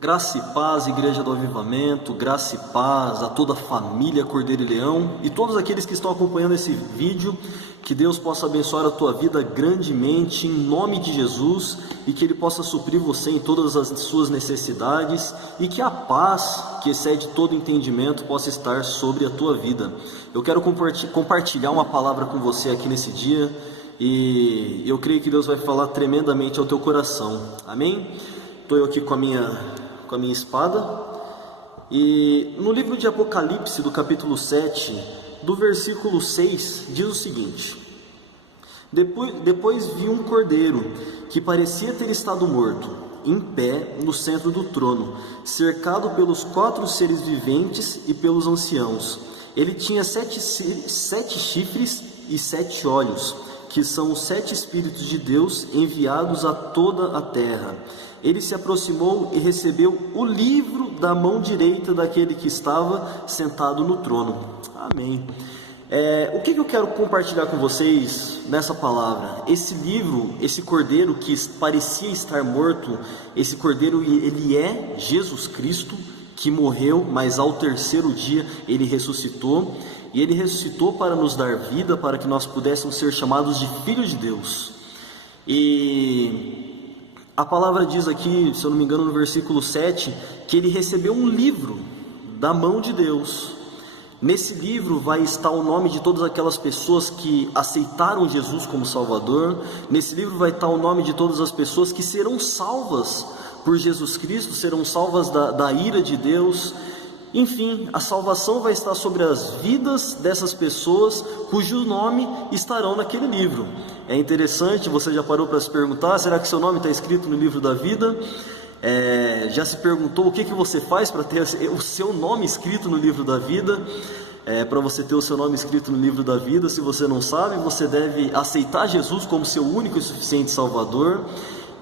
Graça e paz, Igreja do Avivamento, graça e paz a toda a família Cordeiro e Leão e todos aqueles que estão acompanhando esse vídeo. Que Deus possa abençoar a tua vida grandemente em nome de Jesus e que Ele possa suprir você em todas as suas necessidades e que a paz que excede todo entendimento possa estar sobre a tua vida. Eu quero compartilhar uma palavra com você aqui nesse dia e eu creio que Deus vai falar tremendamente ao teu coração. Amém? Estou eu aqui com a minha espada, e no livro de Apocalipse, do capítulo 7, do versículo 6, diz o seguinte: Depois vi um cordeiro, que parecia ter estado morto, em pé no centro do trono, cercado pelos 4 seres viventes e pelos anciãos. Ele tinha 7 chifres e 7 olhos, que são os 7 Espíritos de Deus enviados a toda a terra. Ele se aproximou e recebeu o livro da mão direita daquele que estava sentado no trono. Amém. O que eu quero compartilhar com vocês nessa palavra? Esse livro, esse cordeiro que parecia estar morto, esse cordeiro, ele é Jesus Cristo, que morreu, mas ao terceiro dia ele ressuscitou. E ele ressuscitou para nos dar vida, para que nós pudéssemos ser chamados de filhos de Deus. E a palavra diz aqui, se eu não me engano, no versículo 7, que ele recebeu um livro da mão de Deus. Nesse livro vai estar o nome de todas aquelas pessoas que aceitaram Jesus como Salvador. Nesse livro vai estar o nome de todas as pessoas que serão salvas por Jesus Cristo, serão salvas da ira de Deus. Enfim, a salvação vai estar sobre as vidas dessas pessoas cujo nome estarão naquele livro. É interessante, você já parou para se perguntar, será que seu nome está escrito no livro da vida? Já se perguntou o que você faz para ter o seu nome escrito no livro da vida? Para você ter o seu nome escrito no livro da vida, se você não sabe, você deve aceitar Jesus como seu único e suficiente Salvador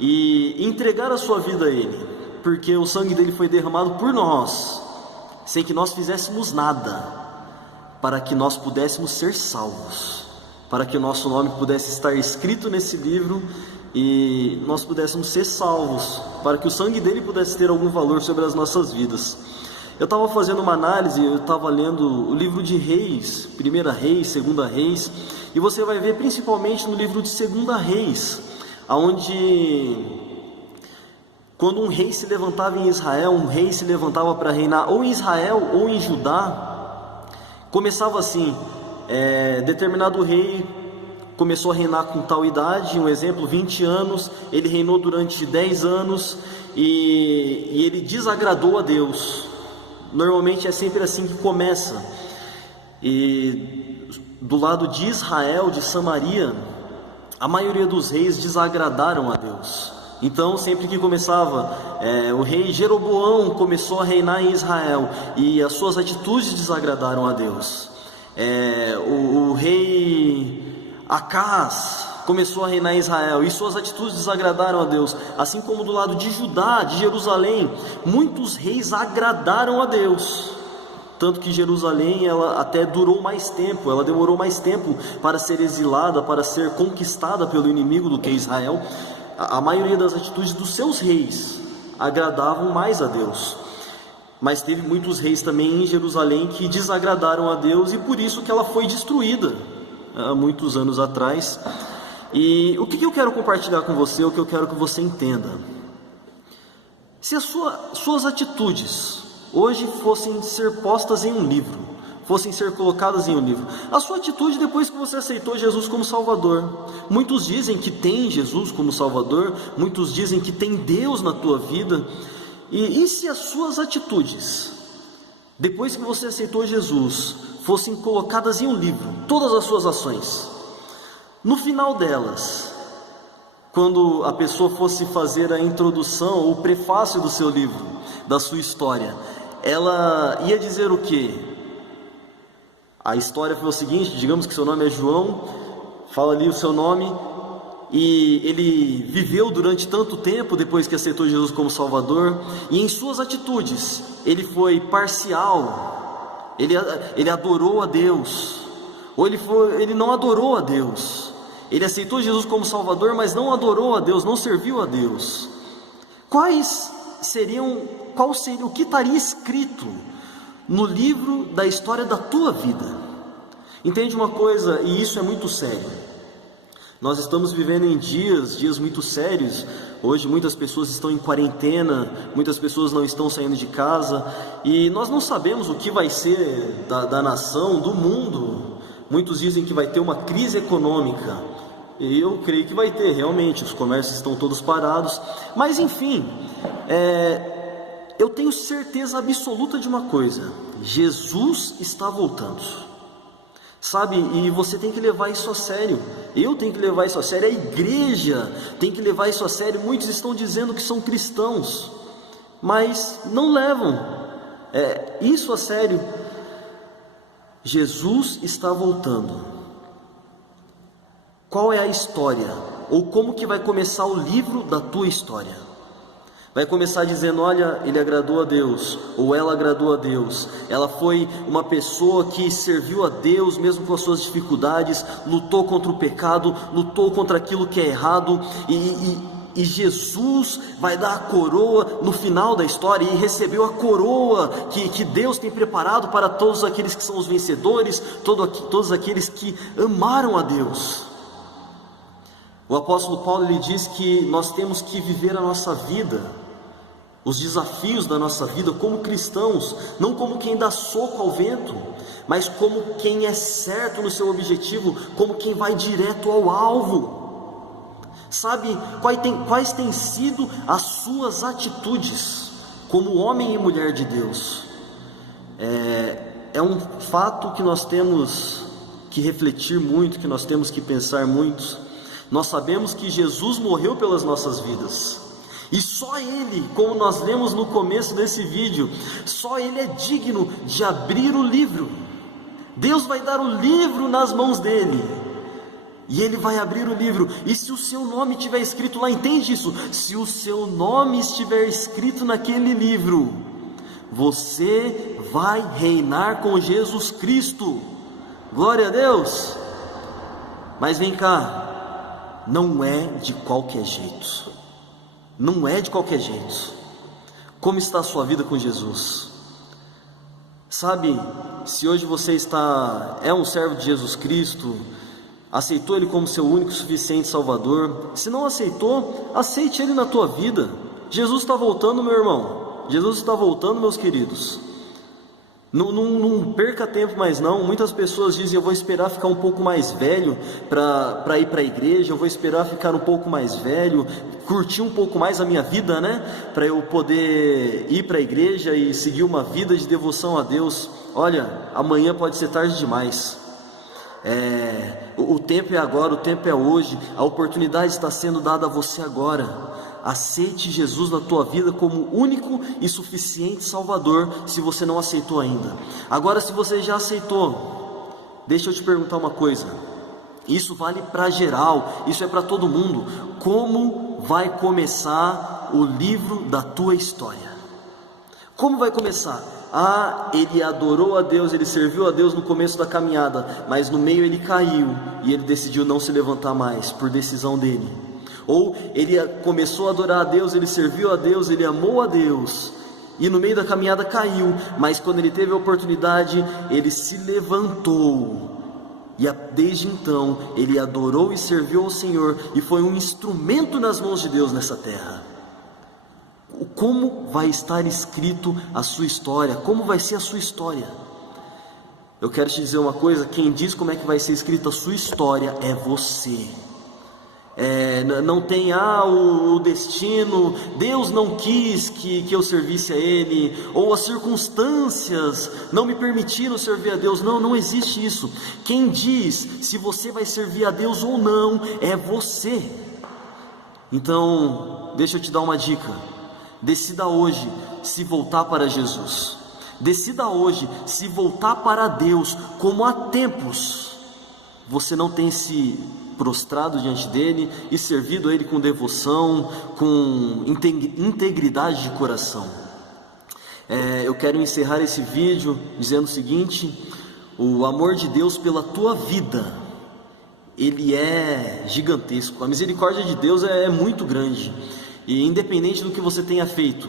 e entregar a sua vida a Ele, porque o sangue dele foi derramado por nós, sem que nós fizéssemos nada, para que nós pudéssemos ser salvos, para que o nosso nome pudesse estar escrito nesse livro e nós pudéssemos ser salvos, para que o sangue dele pudesse ter algum valor sobre as nossas vidas. Eu estava fazendo uma análise, eu estava lendo o livro de Reis, 1 Reis, 2 Reis, e você vai ver principalmente no livro de 2 Reis, onde quando um rei se levantava em Israel, um rei se levantava para reinar ou em Israel ou em Judá, começava assim, determinado rei começou a reinar com tal idade, um exemplo, 20 anos, ele reinou durante 10 anos e ele desagradou a Deus. Normalmente é sempre assim que começa. E do lado de Israel, de Samaria, a maioria dos reis desagradaram a Deus. Então, sempre que começava, o rei Jeroboão começou a reinar em Israel e as suas atitudes desagradaram a Deus. O rei Acaz começou a reinar em Israel e suas atitudes desagradaram a Deus. Assim como do lado de Judá, de Jerusalém, muitos reis agradaram a Deus. Tanto que Jerusalém, ela até durou mais tempo, ela demorou mais tempo para ser exilada, para ser conquistada pelo inimigo do que Israel. A maioria das atitudes dos seus reis agradavam mais a Deus, mas teve muitos reis também em Jerusalém que desagradaram a Deus e por isso que ela foi destruída há muitos anos atrás. E o que eu quero compartilhar com você, o que eu quero que você entenda: se as suas atitudes hoje fossem ser postas em um livro, fossem ser colocadas em um livro, a sua atitude depois que você aceitou Jesus como Salvador, muitos dizem que tem Jesus como Salvador, muitos dizem que tem Deus na tua vida, e se as suas atitudes, depois que você aceitou Jesus, fossem colocadas em um livro, todas as suas ações, no final delas, quando a pessoa fosse fazer a introdução ou o prefácio do seu livro, da sua história, ela ia dizer o quê? A história foi o seguinte: digamos que seu nome é João, fala ali o seu nome, e ele viveu durante tanto tempo depois que aceitou Jesus como Salvador, e em suas atitudes ele foi parcial, ele adorou a Deus, ou ele não adorou a Deus, ele aceitou Jesus como Salvador, mas não adorou a Deus, não serviu a Deus. Quais qual seria o que estaria escrito no livro da história da tua vida? Entende uma coisa, e isso é muito sério. Nós estamos vivendo em dias muito sérios. Hoje muitas pessoas estão em quarentena, muitas pessoas não estão saindo de casa, e nós não sabemos o que vai ser da nação, do mundo. Muitos dizem que vai ter uma crise econômica, e eu creio que vai ter, realmente, os comércios estão todos parados, mas enfim, eu tenho certeza absoluta de uma coisa: Jesus está voltando, sabe? E você tem que levar isso a sério, eu tenho que levar isso a sério, a igreja tem que levar isso a sério. Muitos estão dizendo que são cristãos, mas não levam isso a sério. Jesus está voltando. Qual é a história? Ou como que vai começar o livro da tua história? Vai começar dizendo: olha, ele agradou a Deus, ou ela agradou a Deus, ela foi uma pessoa que serviu a Deus mesmo com as suas dificuldades, lutou contra o pecado, lutou contra aquilo que é errado, e Jesus vai dar a coroa no final da história, e recebeu a coroa que Deus tem preparado para todos aqueles que são os vencedores, todos aqueles que amaram a Deus. O apóstolo Paulo, ele diz que nós temos que viver a nossa vida, os desafios da nossa vida como cristãos, não como quem dá soco ao vento, mas como quem é certo no seu objetivo, como quem vai direto ao alvo. Sabe, quais têm sido as suas atitudes como homem e mulher de Deus? É um fato que nós temos que refletir muito, que nós temos que pensar muito. Nós sabemos que Jesus morreu pelas nossas vidas, e só Ele, como nós lemos no começo desse vídeo, só Ele é digno de abrir o livro. Deus vai dar o livro nas mãos dele, e Ele vai abrir o livro, e se o seu nome estiver escrito lá, entende isso? Se o seu nome estiver escrito naquele livro, você vai reinar com Jesus Cristo. Glória a Deus! Mas vem cá, não é de qualquer jeito. Não é de qualquer jeito. Como está a sua vida com Jesus? Sabe, se hoje você é um servo de Jesus Cristo, aceitou Ele como seu único e suficiente Salvador, se não aceitou, aceite Ele na tua vida. Jesus está voltando, meu irmão. Jesus está voltando, meus queridos. Não perca tempo mais não. Muitas pessoas dizem: eu vou esperar ficar um pouco mais velho para ir para a igreja, eu vou esperar ficar um pouco mais velho, curtir um pouco mais a minha vida, né? Para eu poder ir para a igreja e seguir uma vida de devoção a Deus. Olha, amanhã pode ser tarde demais. O tempo é agora, o tempo é hoje, a oportunidade está sendo dada a você agora. Aceite Jesus na tua vida como único e suficiente Salvador, se você não aceitou ainda. Agora, se você já aceitou, deixa eu te perguntar uma coisa. Isso vale para geral, isso é para todo mundo. Como vai começar o livro da tua história? Como vai começar? Ele adorou a Deus, ele serviu a Deus no começo da caminhada, mas no meio ele caiu e ele decidiu não se levantar mais, por decisão dele. Ou ele começou a adorar a Deus, ele serviu a Deus, ele amou a Deus, e no meio da caminhada caiu, mas quando ele teve a oportunidade, ele se levantou, e desde então ele adorou e serviu ao Senhor, e foi um instrumento nas mãos de Deus nessa terra. Como vai estar escrito a sua história? Como vai ser a sua história? Eu quero te dizer uma coisa: quem diz como é que vai ser escrita a sua história é você. Não tem o destino, Deus não quis que eu servisse a Ele, ou as circunstâncias não me permitiram servir a Deus. Não existe isso. Quem diz se você vai servir a Deus ou não é você. Então, deixa eu te dar uma dica: decida hoje se voltar para Jesus. Decida hoje se voltar para Deus, como há tempos você não tem se prostrado diante dele e servido a ele com devoção, com integridade de coração. Eu quero encerrar esse vídeo dizendo o seguinte: o amor de Deus pela tua vida, ele é gigantesco. A misericórdia de Deus é muito grande, e independente do que você tenha feito,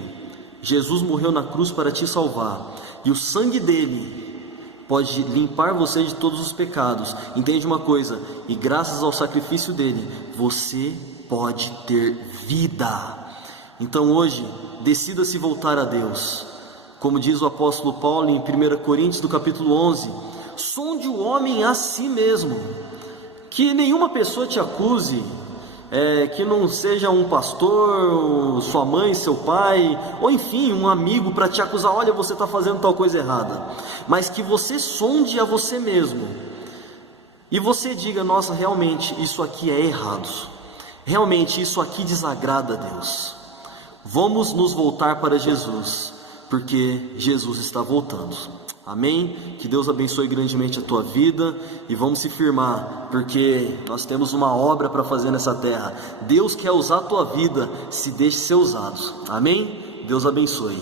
Jesus morreu na cruz para te salvar, e o sangue dele pode limpar você de todos os pecados. Entende uma coisa? E graças ao sacrifício dele, você pode ter vida. Então hoje, decida-se voltar a Deus. Como diz o apóstolo Paulo em 1 Coríntios do capítulo 11, sonde o homem a si mesmo, que nenhuma pessoa te acuse, que não seja um pastor, sua mãe, seu pai, ou enfim, um amigo para te acusar, olha, você está fazendo tal coisa errada, mas que você sonde a você mesmo, e você diga, nossa, realmente isso aqui é errado, realmente isso aqui desagrada a Deus. Vamos nos voltar para Jesus, porque Jesus está voltando. Amém? Que Deus abençoe grandemente a tua vida, e vamos se firmar, porque nós temos uma obra para fazer nessa terra. Deus quer usar a tua vida, se deixe ser usado. Amém? Deus abençoe.